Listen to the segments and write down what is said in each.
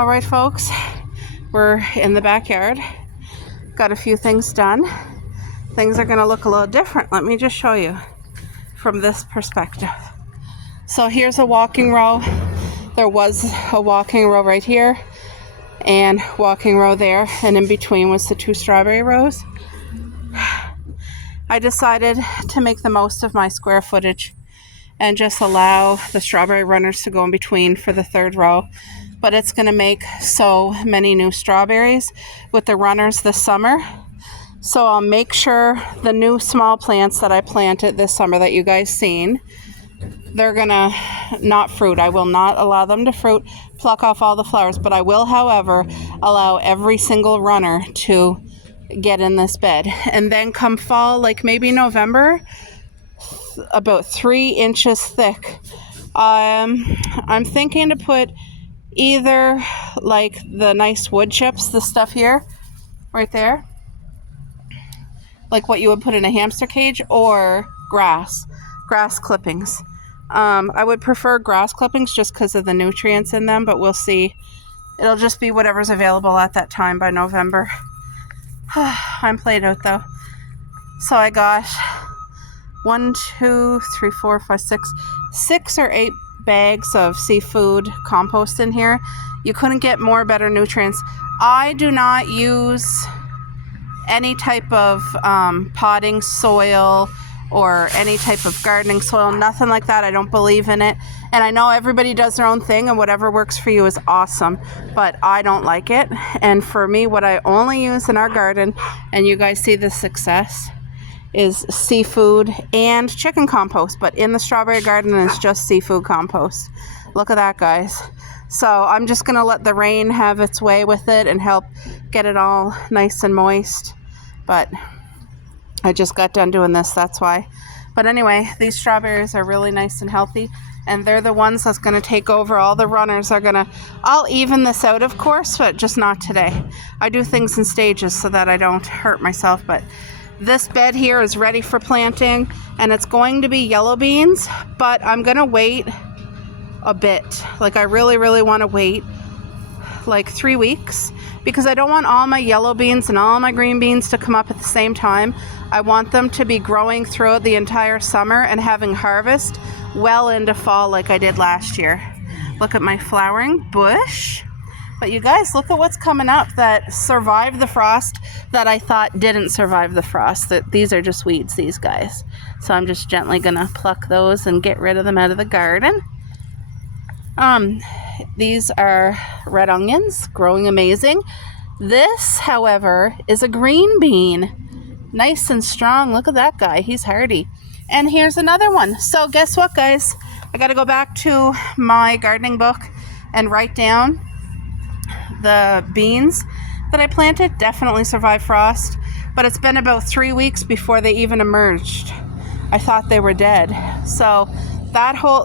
All right, folks, we're in the backyard. Got a few things done. Things are gonna look a little different. Let me just show you from this perspective. So here's a walking row. There was a walking row right here and walking row there, and in between was the 2 strawberry rows. I decided to make the most of my square footage and just allow the strawberry runners to go in between for the 3rd row. But it's going to make so many new strawberries with the runners this summer. So I'll make sure the new small plants that I planted this summer that you guys seen, they're going to not fruit. I will not allow them to fruit, pluck off all the flowers, but I will, however, allow every single runner to get in this bed. And then come fall, like maybe November, about 3 inches thick, I'm thinking to put either like the nice wood chips, the stuff here, right there, like what you would put in a hamster cage, or grass clippings. I would prefer grass clippings just because of the nutrients in them, but we'll see. It'll just be whatever's available at that time by November. I'm played out though. So I got 6 or 8 bags of seafood compost in here. You couldn't get more better nutrients. I do not use any type of potting soil or any type of gardening soil, nothing like that. I don't believe in it. And I know everybody does their own thing, and whatever works for you is awesome, but I don't like it. And for me, what I only use in our garden, and you guys see the success, is seafood and chicken compost. But in the strawberry garden, it's just seafood compost. Look at that, guys. So I'm just gonna let the rain have its way with it and help get it all nice and moist. But I just got done doing this, that's why. But anyway, these strawberries are really nice and healthy, and they're the ones that's going to take over. All the runners are gonna, I'll even this out, of course, but just not today. I do things in stages so that I don't hurt myself. But this bed here is ready for planting, and it's going to be yellow beans, but I'm gonna wait a bit. Like, I really want to wait like 3 weeks, because I don't want all my yellow beans and all my green beans to come up at the same time. I want them to be growing throughout the entire summer and having harvest well into fall like I did last year. Look at my flowering bush. But you guys, look at what's coming up that survived the frost that I thought didn't survive the frost. That these are just weeds, these guys. So I'm just gently gonna pluck those and get rid of them out of the garden. These are red onions, growing amazing. This, however, is a green bean. Nice and strong. Look at that guy, he's hardy. And here's another one. So guess what, guys? I gotta go back to my gardening book and write down the beans that I planted. Definitely survived frost, but it's been about 3 weeks before they even emerged. I thought they were dead. So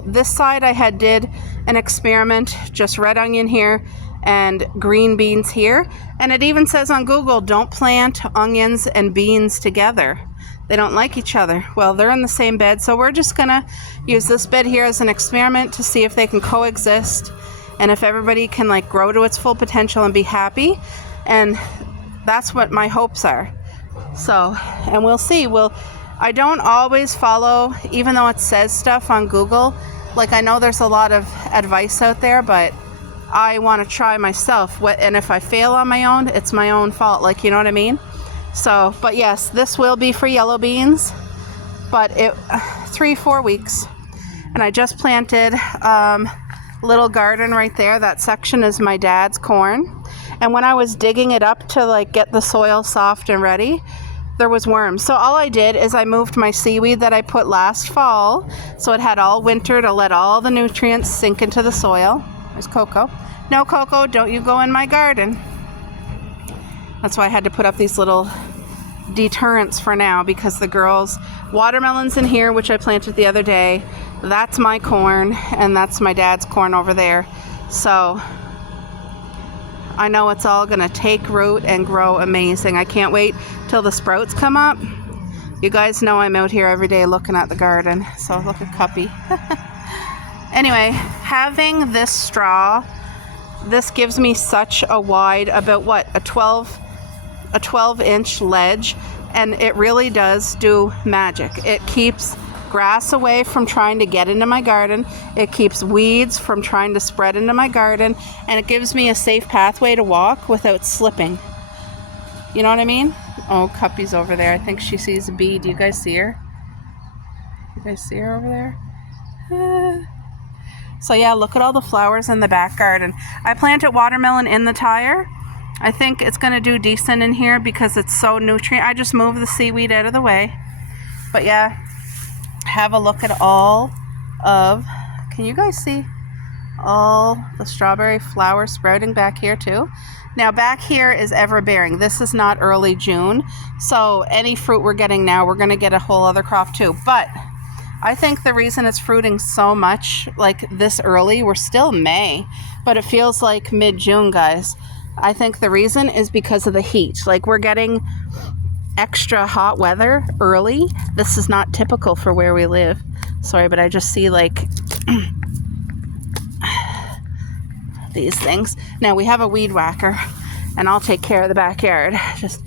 this side I did an experiment, just red onion here and green beans here. And it even says on Google, don't plant onions and beans together. They don't like each other. Well, they're in the same bed, so we're just gonna use this bed here as an experiment to see if they can coexist and if everybody can like grow to its full potential and be happy. And that's what my hopes are. So, and we'll see. I don't always follow, even though it says stuff on Google. Like, I know there's a lot of advice out there, but I want to try myself. And if I fail on my own, it's my own fault. Like, you know what I mean? So, but yes, this will be for yellow beans, but 3-4 weeks. And I just planted little garden right there. That section is my dad's corn. And when I was digging it up to like get the soil soft and ready, there was worms. So all I did is I moved my seaweed that I put last fall, so it had all winter to let all the nutrients sink into the soil. There's Coco. No, Coco, don't you go in my garden. That's why I had to put up these little deterrents for now, because the girls, watermelons in here, which I planted the other day, that's my corn, and that's my dad's corn over there. So I know it's all gonna take root and grow amazing. I can't wait till the sprouts come up. You guys know I'm out here every day looking at the garden. So look at Cuppy. Anyway, having this straw this gives me such a wide, about what, a 12-inch ledge, and it really does do magic. It keeps grass away from trying to get into my garden. It keeps weeds from trying to spread into my garden, and it gives me a safe pathway to walk without slipping. You know what I mean? Oh, Cuppy's over there. I think she sees a bee. Do you guys see her? You guys see her over there? So yeah, look at all the flowers in the back garden. I planted watermelon in the tire. I think it's going to do decent in here because it's so nutrient. I just moved the seaweed out of the way. But yeah, have a look at all of, can you guys see all the strawberry flowers sprouting back here too? Now back here is everbearing. This is not early June. So any fruit we're getting now, we're going to get a whole other crop too. But I think the reason it's fruiting so much like this early, we're still May, but it feels like mid-June, guys. I think the reason is because of the heat. Like we're getting extra hot weather early. This is not typical for where we live. Sorry, but I just see like these things. Now we have a weed whacker and I'll take care of the backyard. Just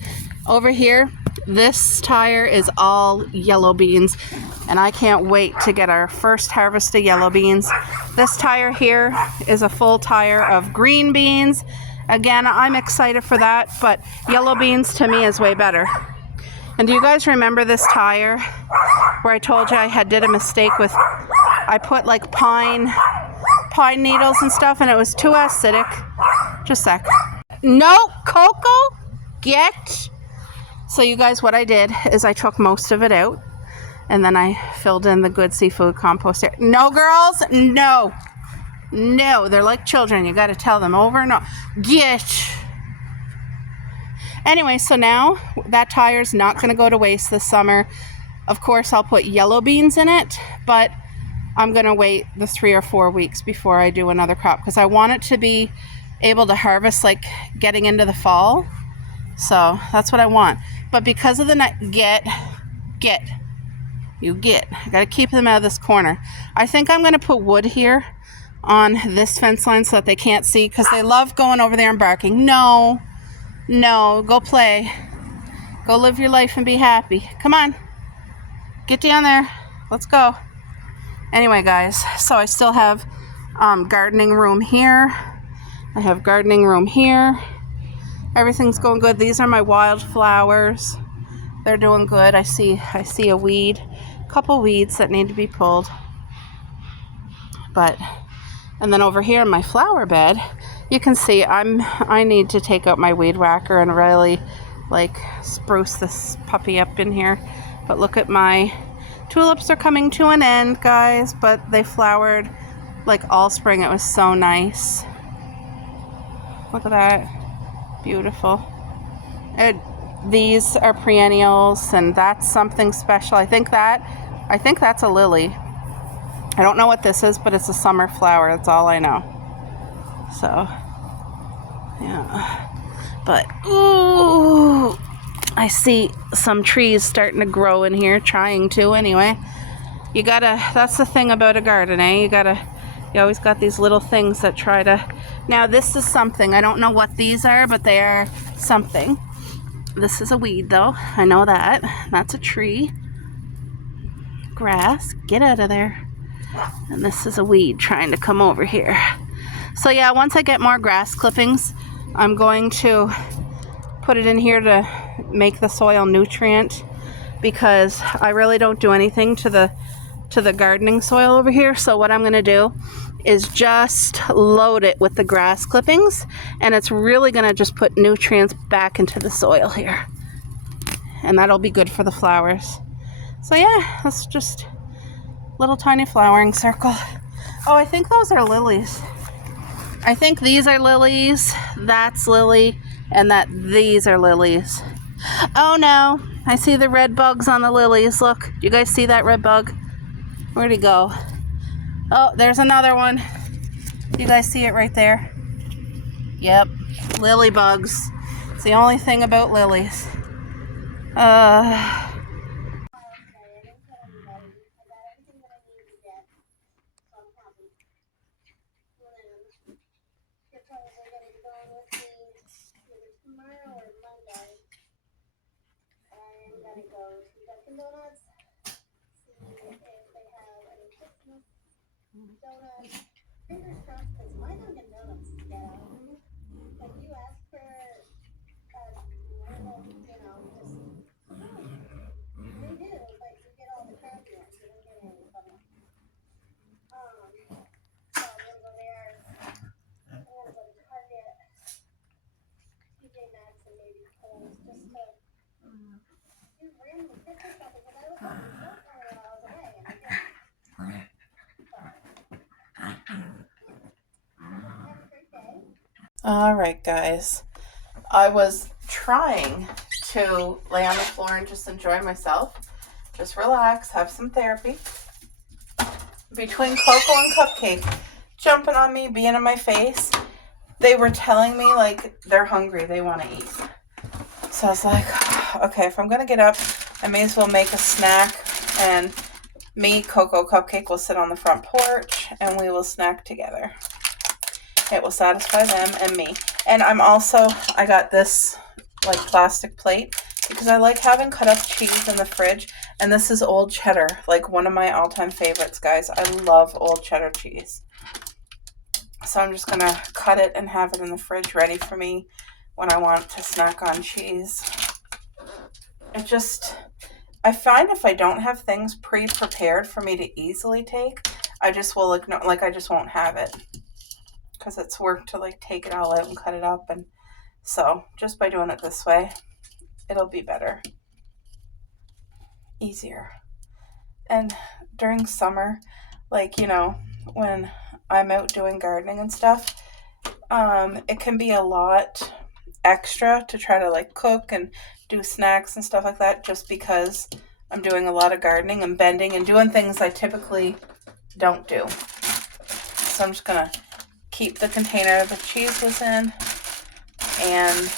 over here, this tire is all yellow beans and I can't wait to get our first harvest of yellow beans. This tire here is a full tire of green beans. Again, I'm excited for that, but yellow beans to me is way better. And do you guys remember this tire where I told you I had did a mistake with, I put like pine needles and stuff and it was too acidic? Just a sec. No, Coco, get. So you guys, what I did is I took most of it out and then I filled in the good seafood compost here. No, girls, no. No, they're like children. You got to tell them over and over. Get. Anyway, so now that tire's not going to go to waste this summer. Of course, I'll put yellow beans in it, but I'm going to wait the 3 or 4 weeks before I do another crop because I want it to be able to harvest like getting into the fall. So that's what I want. But because of the night, I got to keep them out of this corner. I think I'm going to put wood here on this fence line so that they can't see because they love going over there and barking. No, go play. Go live your life and be happy. Come on. Get down there. Let's go. Anyway, guys, so I still have gardening room here. I have gardening room here. Everything's going good. These are my wildflowers. They're doing good. I see a weed, a couple weeds that need to be pulled. And then over here in my flower bed, you can see I need to take out my weed whacker and really like spruce this puppy up in here. But look at my tulips are coming to an end, guys, but they flowered like all spring. It was so nice. Look at that. Beautiful. These are perennials and that's something special. I think that's a lily. I don't know what this is, but it's a summer flower. That's all I know. So, yeah. But, ooh, I see some trees starting to grow in here, trying to anyway. You gotta, that's the thing about a garden, eh? You always got these little things that try to, now this is something, I don't know what these are, but they are something. This is a weed though, I know that. That's a tree. Grass, get out of there. And this is a weed trying to come over here. So yeah, once I get more grass clippings, I'm going to put it in here to make the soil nutrient because I really don't do anything to the gardening soil over here. So what I'm going to do is just load it with the grass clippings and it's really going to just put nutrients back into the soil here. And that'll be good for the flowers. So yeah, that's just little tiny flowering circle. Oh, I think those are lilies. I think these are lilies, that's lily, and these are lilies. Oh no, I see the red bugs on the lilies. Look, do you guys see that red bug? Where'd he go? Oh, there's another one. You guys see it right there? Yep, lily bugs. It's the only thing about lilies. All right, guys. I was trying to lay on the floor and just enjoy myself. Just relax, have some therapy. Between Coco and Cupcake jumping on me, being in my face, they were telling me like they're hungry, they want to eat. So I was like, okay, if I'm going to get up, I may as well make a snack, and me, Coco, Cupcake will sit on the front porch and we will snack together. It will satisfy them and me. And I got this like plastic plate because I like having cut up cheese in the fridge. And this is old cheddar, like one of my all-time favorites, guys. I love old cheddar cheese. So I'm just going to cut it and have it in the fridge ready for me when I want to snack on cheese. I find if I don't have things pre-prepared for me to easily take, I just will ignore, like I just won't have it. Because it's work to like take it all out and cut it up, and so just by doing it this way, it'll be better, easier. And during summer, like, you know, when I'm out doing gardening and stuff, it can be a lot extra to try to like cook and do snacks and stuff like that, just because I'm doing a lot of gardening and bending and doing things I typically don't do. So I'm just gonna keep the container the cheese was in, and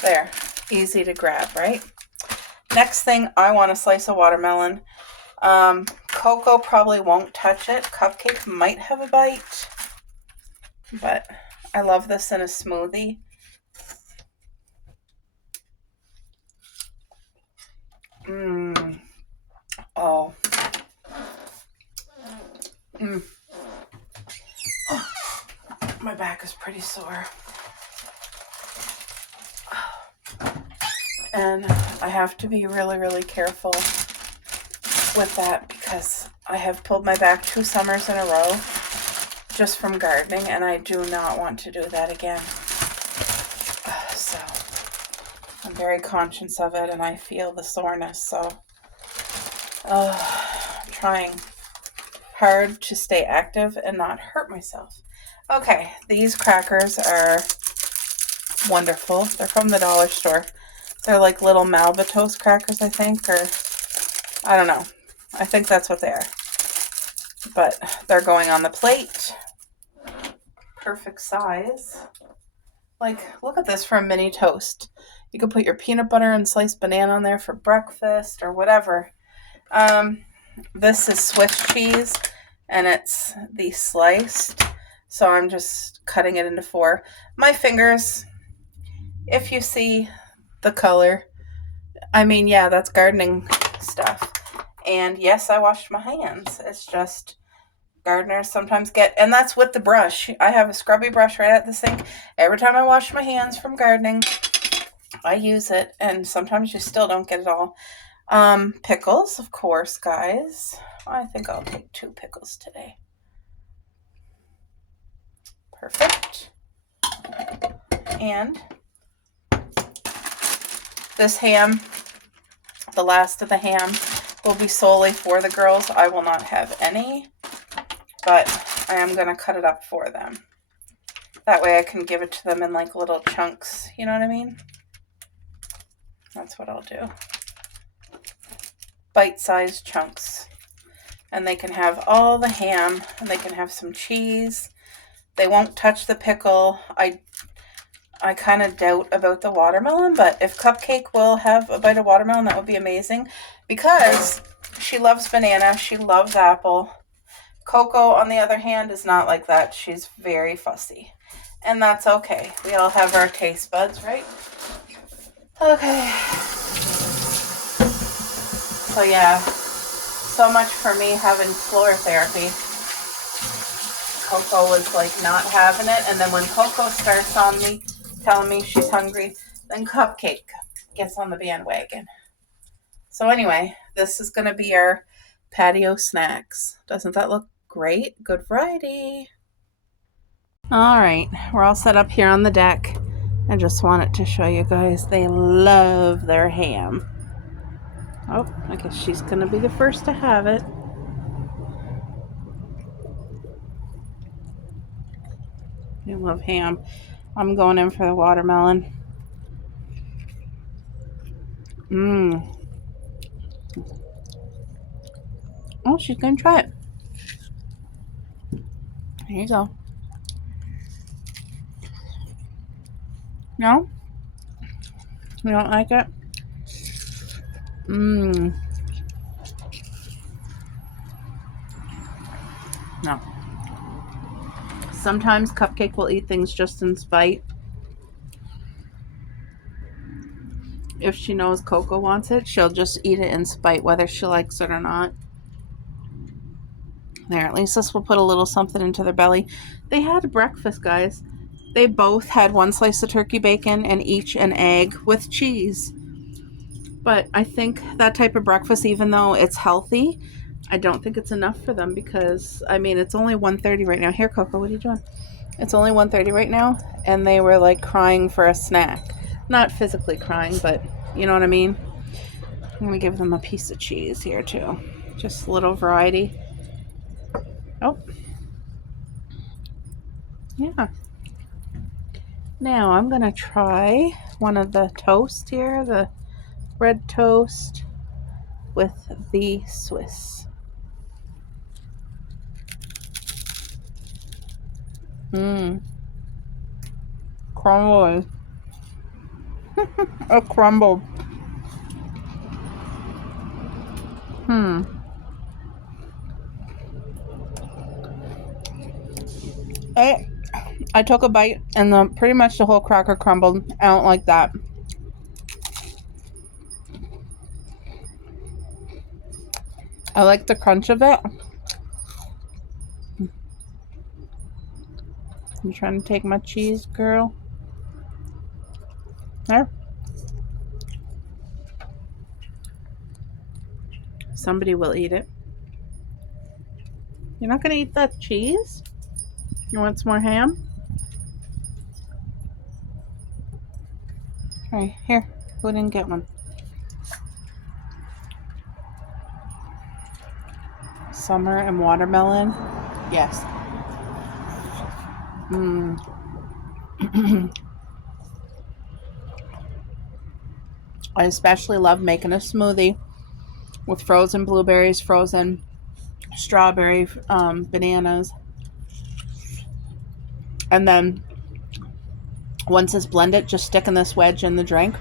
there, easy to grab, right? Next thing, I want a slice of watermelon. Coco probably won't touch it. Cupcake might have a bite, but I love this in a smoothie. Oh. My back is pretty sore. And I have to be really, really careful with that because I have pulled my back 2 summers in a row just from gardening, and I do not want to do that again. So I'm very conscious of it, and I feel the soreness. So I'm trying hard to stay active and not hurt myself. Okay, these crackers are wonderful. They're from the dollar store. They're like little Malva toast crackers, I think, or I don't know. I think that's what they are. But they're going on the plate. Perfect size. Like, look at this for a mini toast. You could put your peanut butter and sliced banana on there for breakfast or whatever. This is Swiss cheese, and it's the sliced. So I'm just cutting it into 4. My fingers, if you see the color, I mean, yeah, that's gardening stuff. And yes, I washed my hands. It's just gardeners sometimes get, and that's with the brush. I have a scrubby brush right at the sink. Every time I wash my hands from gardening, I use it, and sometimes you still don't get it all. Pickles, of course, guys. I think I'll take 2 pickles today. Perfect. And this ham, the last of the ham, will be solely for the girls. I will not have any, but I am going to cut it up for them. That way I can give it to them in like little chunks. You know what I mean? That's what I'll do. Bite-sized chunks. And they can have all the ham, and they can have some cheese. They won't touch the pickle. I kind of doubt about the watermelon, but if Cupcake will have a bite of watermelon, that would be amazing, because she loves banana, she loves apple. Coco, on the other hand, is not like that. She's very fussy, and that's okay. We all have our taste buds, right? Okay. So yeah, so much for me having floor therapy. Coco was like not having it, and then when Coco starts on me, telling me she's hungry, then Cupcake gets on the bandwagon. So anyway, this is going to be our patio snacks. Doesn't that look great? Good Friday. All right, we're all set up here on the deck. I just wanted to show you guys they love their ham. Oh, I guess she's going to be the first to have it. They love ham. I'm going in for the watermelon. Oh, she's going to try it. Here you go. No? You don't like it? No. Sometimes Cupcake will eat things just in spite. If she knows Coco wants it, she'll just eat it in spite, whether she likes it or not. There, at least this will put a little something into their belly. They had breakfast, guys. They both had one slice of turkey bacon and each an egg with cheese. But I think that type of breakfast, even though it's healthy, I don't think it's enough for them because, I mean, it's only 1:30 right now. Here, Coco, what are you doing? It's only 1:30 right now, and they were like crying for a snack. Not physically crying, but you know what I mean? I'm going to give them a piece of cheese here, too. Just a little variety. Oh. Yeah. Now I'm going to try one of the toast here, the bread toast with the Swiss. Crumble. A crumble. I took a bite and pretty much the whole cracker crumbled. I don't like that. I like the crunch of it. You trying to take my cheese, girl? There. Somebody will eat it. You're not going to eat that cheese? You want some more ham? Alright, here. Go ahead and get one. Summer and watermelon. Yes. I especially love making a smoothie with frozen blueberries, frozen strawberry, bananas. And then once it's blended, just sticking this wedge in the drink.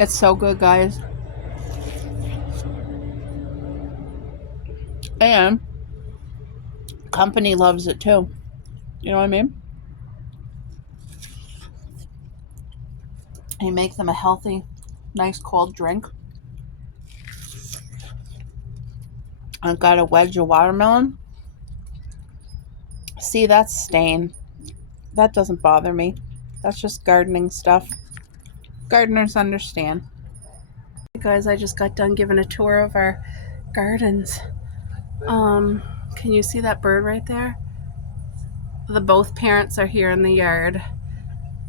It's so good, guys. And company loves it too. You know what I mean? You make them a healthy, nice cold drink. I've got a wedge of watermelon. See, that's stain. That doesn't bother me. That's just gardening stuff. Gardeners understand. Hey guys, I just got done giving a tour of our gardens. Can you see that bird right there? Both parents are here in the yard.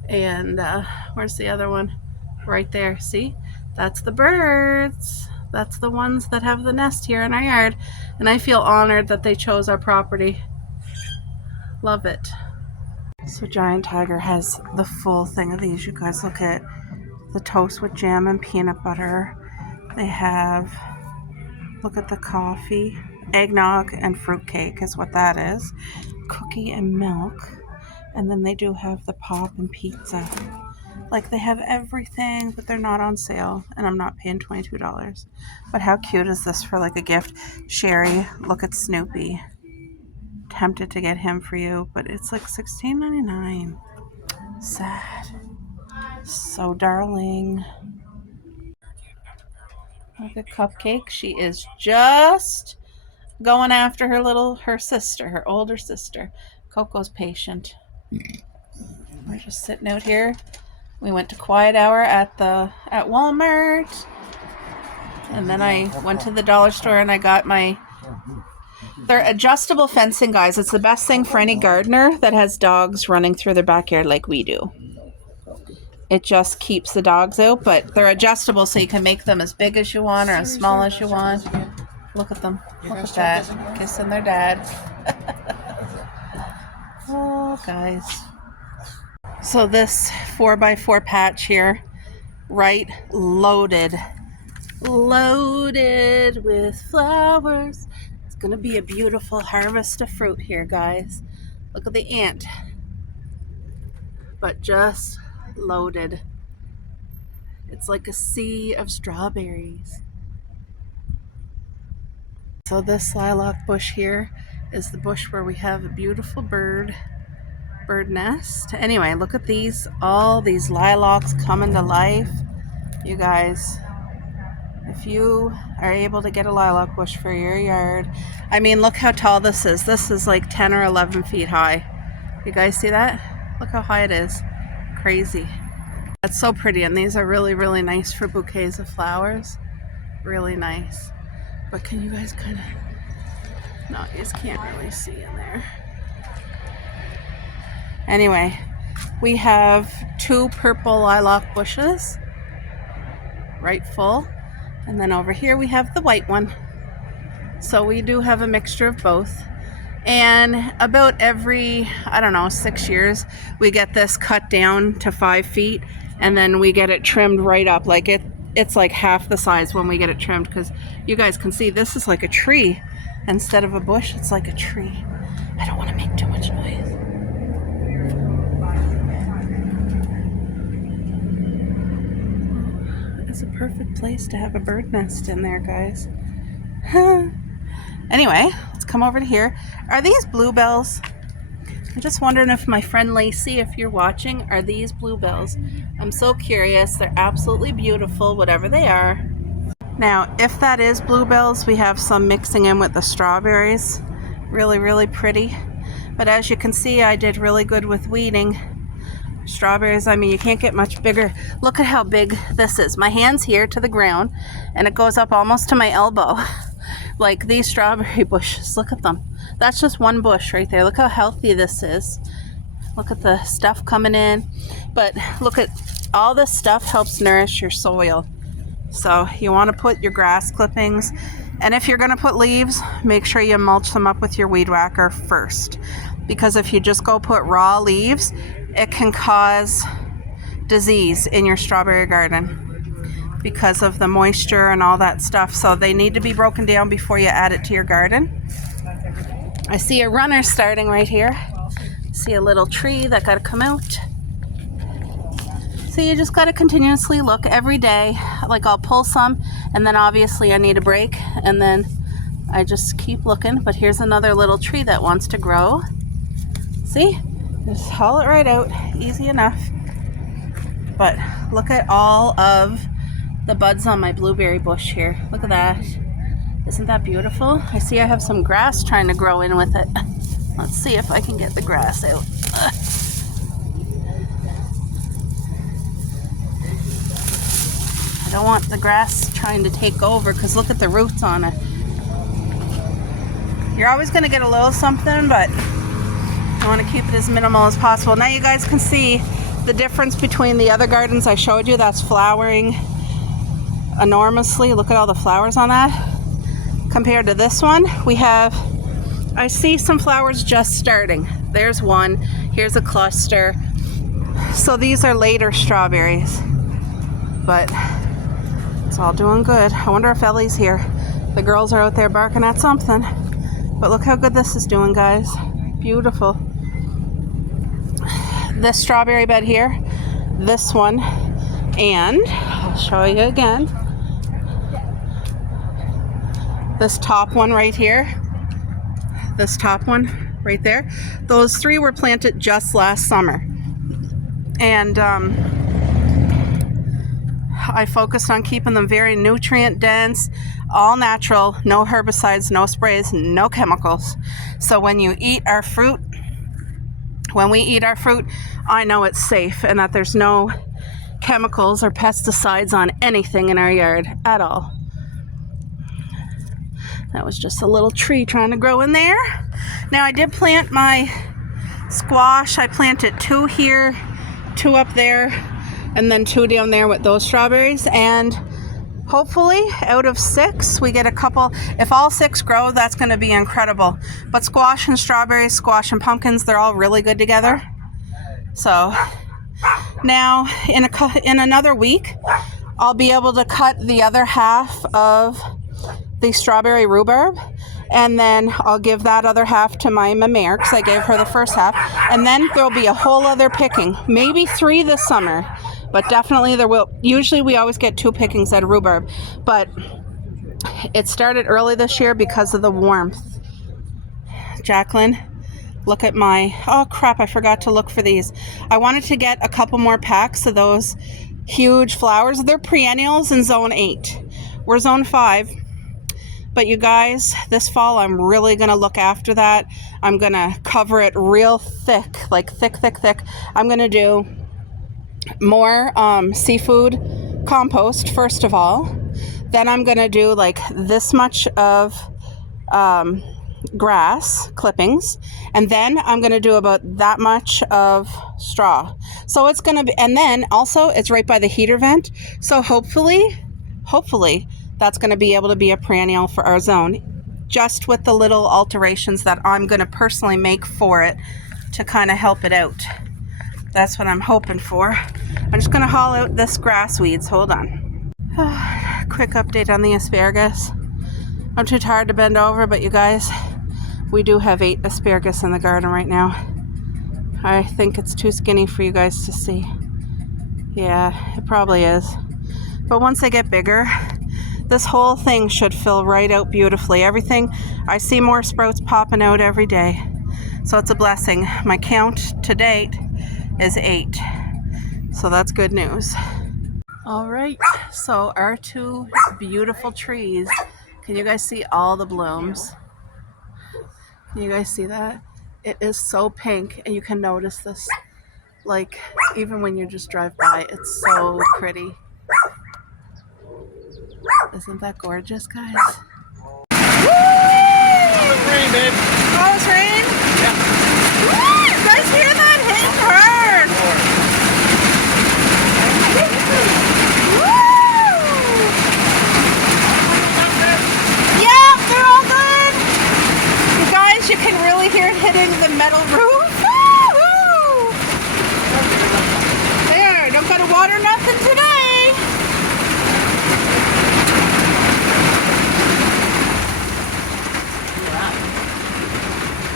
And where's the other one? Right there. See? That's the birds. That's the ones that have the nest here in our yard. And I feel honored that they chose our property. Love it. So Giant Tiger has the full thing of these. You guys look at the toast with jam and peanut butter. They have, look at the coffee. Eggnog and fruitcake is what that is. Cookie and milk. And then they do have the pop and pizza. Like, they have everything, but they're not on sale, and I'm not paying $22. But how cute is this for like a gift? Sherry, look at Snoopy. Tempted to get him for you, but it's like $16.99. Sad. So darling. Look at Cupcake. She is just going after her sister, her older sister. Coco's patient. We're just sitting out here. We went to quiet hour at Walmart. And then I went to the dollar store and I got they're adjustable fencing, guys. It's the best thing for any gardener that has dogs running through their backyard like we do. It just keeps the dogs out, but they're adjustable so you can make them as big as you want or as small as you want. Look at them. Look at that. Kissing their dad. Oh, guys. So this 4x4 patch here, right, loaded with flowers. It's gonna be a beautiful harvest of fruit here, guys. Look at the ant, but just loaded. It's like a sea of strawberries. So this lilac bush here is the bush where we have a beautiful bird nest. Anyway, look at all these lilacs coming to life. You guys, if you are able to get a lilac bush for your yard, I mean, look how tall this is. This is like 10 or 11 feet high. You guys see that? Look how high it is. Crazy. That's so pretty, and these are really, really nice for bouquets of flowers. Really nice. But can you guys kind of... No, you just can't really see in there. Anyway, we have 2 purple lilac bushes, right full. And then over here we have the white one. So we do have a mixture of both. And about every, I don't know, 6 years, we get this cut down to 5 feet. And then we get it trimmed right up. Like it's like half the size when we get it trimmed. Because you guys can see this is like a tree. Instead of a bush, it's like a tree. I don't want to make too much noise. It's a perfect place to have a bird nest in there, guys. Anyway, let's come over to here. Are these bluebells? I'm just wondering if my friend Lacey, if you're watching, are these bluebells? I'm so curious. They're absolutely beautiful, whatever they are. Now, if that is bluebells, we have some mixing in with the strawberries. Really, really pretty. But as you can see, I did really good with weeding. Strawberries, I mean, you can't get much bigger. Look at how big this is. My hand's here to the ground, and it goes up almost to my elbow. Like these strawberry bushes, look at them. That's just one bush right there. Look how healthy this is. Look at the stuff coming in. But look at all this stuff helps nourish your soil. So you want to put your grass clippings, and if you're going to put leaves, make sure you mulch them up with your weed whacker first. Because if you just go put raw leaves, it can cause disease in your strawberry garden because of the moisture and all that stuff. So they need to be broken down before you add it to your garden. I see a runner starting right here. See a little tree that got to come out. So you just got to continuously look every day. Like I'll pull some, and then obviously I need a break, and then I just keep looking. But here's another little tree that wants to grow. See? Just haul it right out. Easy enough. But look at all of the buds on my blueberry bush here. Look at that. Isn't that beautiful? I see I have some grass trying to grow in with it. Let's see if I can get the grass out. I don't want the grass trying to take over because look at the roots on it. You're always going to get a little something, but I want to keep it as minimal as possible. Now you guys can see the difference between the other gardens I showed you. That's flowering enormously. Look at all the flowers on that. Compared to this one, I see some flowers just starting. There's one. Here's a cluster. So these are later strawberries. But it's all doing good. I wonder if Ellie's here. The girls are out there barking at something. But look how good this is doing, guys. Beautiful. This strawberry bed here, this one, and I'll show you again. This top one right here, this top one right there. Those 3 were planted just last summer. And I focused on keeping them very nutrient dense, all natural, no herbicides, no sprays, no chemicals. So when we eat our fruit, I know it's safe and that there's no chemicals or pesticides on anything in our yard at all. That was just a little tree trying to grow in there. Now I did plant my squash. I planted 2 here, 2 up there, and then 2 down there with those strawberries. And hopefully out of 6 we get a couple. If all 6 grow, that's going to be incredible. But squash and strawberries, squash and pumpkins, they're all really good together. So now in another week I'll be able to cut the other half of the strawberry rhubarb, and then I'll give that other half to my Mamere because I gave her the first half, and then there'll be a whole other picking, maybe 3 this summer, but definitely there will. Usually we always get 2 pickings at rhubarb, but it started early this year because of the warmth. Jacqueline, look at my, oh crap, I forgot to look for these. I wanted to get a couple more packs of those huge flowers. They're perennials in zone 8. We're zone 5. But you guys, this fall, I'm really going to look after that. I'm going to cover it real thick, like thick. I'm going to do more seafood compost, first of all. Then I'm going to do like this much of grass clippings. And then I'm going to do about that much of straw. So it's going to be, and then also it's right by the heater vent. So hopefully, that's going to be able to be a perennial for our zone, just with the little alterations that I'm going to personally make for it to kind of help it out. That's what I'm hoping for. I'm just going to haul out this grass weeds. Hold on. Quick update on the asparagus. I'm too tired to bend over, but you guys, we do have 8 asparagus in the garden right now. I think it's too skinny for you guys to see. Yeah, it probably is. But once they get bigger, this whole thing should fill right out beautifully. Everything, I see more sprouts popping out every day. So it's a blessing. My count to date is 8. So that's good news. All right, so our 2 beautiful trees. Can you guys see all the blooms? Can you guys see that? It is so pink, and you can notice this, like, even when you just drive by, it's so pretty. Isn't that gorgeous, guys? Woo! It's rain, babe. Oh, it's rain? Yeah. Woo! You guys hear that? Hitting hard! Woo! Yeah, they're all good. You guys, you can really hear it hitting the metal roof. Woo! There, don't gotta water nothing today.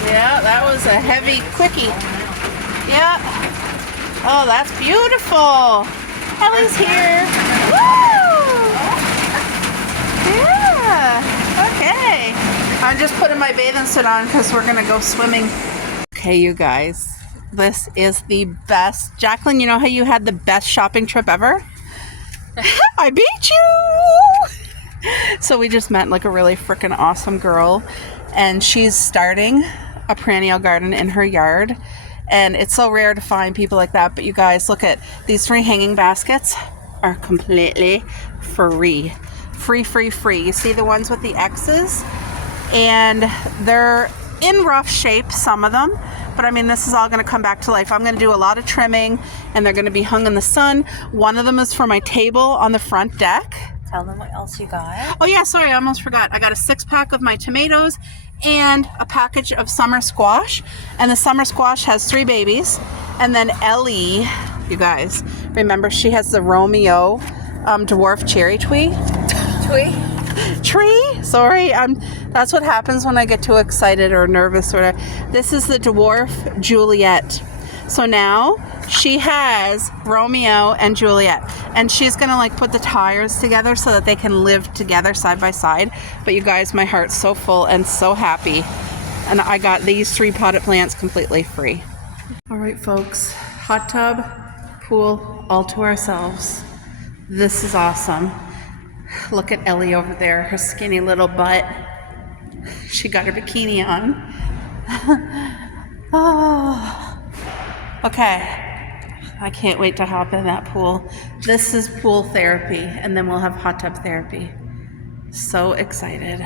Yeah, that was a heavy quickie. Yeah. Oh, that's beautiful. Ellie's here. Woo! Yeah. Okay. I'm just putting my bathing suit on because we're going to go swimming. Okay, you guys. This is the best. Jacqueline, you know how you had the best shopping trip ever? I beat you! So we just met like a really freaking awesome girl. And she's starting a perennial garden in her yard, and it's so rare to find people like that. But you guys, look at these 3 hanging baskets are completely free. You see the ones with the X's, and they're in rough shape, some of them, but I mean, this is all going to come back to life. I'm going to do a lot of trimming, and they're going to be hung in the sun. One of them is for my table on the front deck. Tell them what else you got. Oh yeah, sorry, I almost forgot. I got a 6-pack of my tomatoes and a package of summer squash. And the summer squash has 3 babies. And then Ellie, you guys, remember she has the Romeo dwarf cherry tree. Sorry, that's what happens when I get too excited or nervous or whatever. This is the dwarf Juliet. So now she has Romeo and Juliet, and she's gonna like put the tires together so that they can live together side by side. But you guys, my heart's so full and so happy, and I got these 3 potted plants completely free. All right, folks, hot tub, pool, all to ourselves. This is awesome. Look at Ellie over there, her skinny little butt. She got her bikini on. Oh, okay. I can't wait to hop in that pool. This is pool therapy, and then we'll have hot tub therapy. So excited.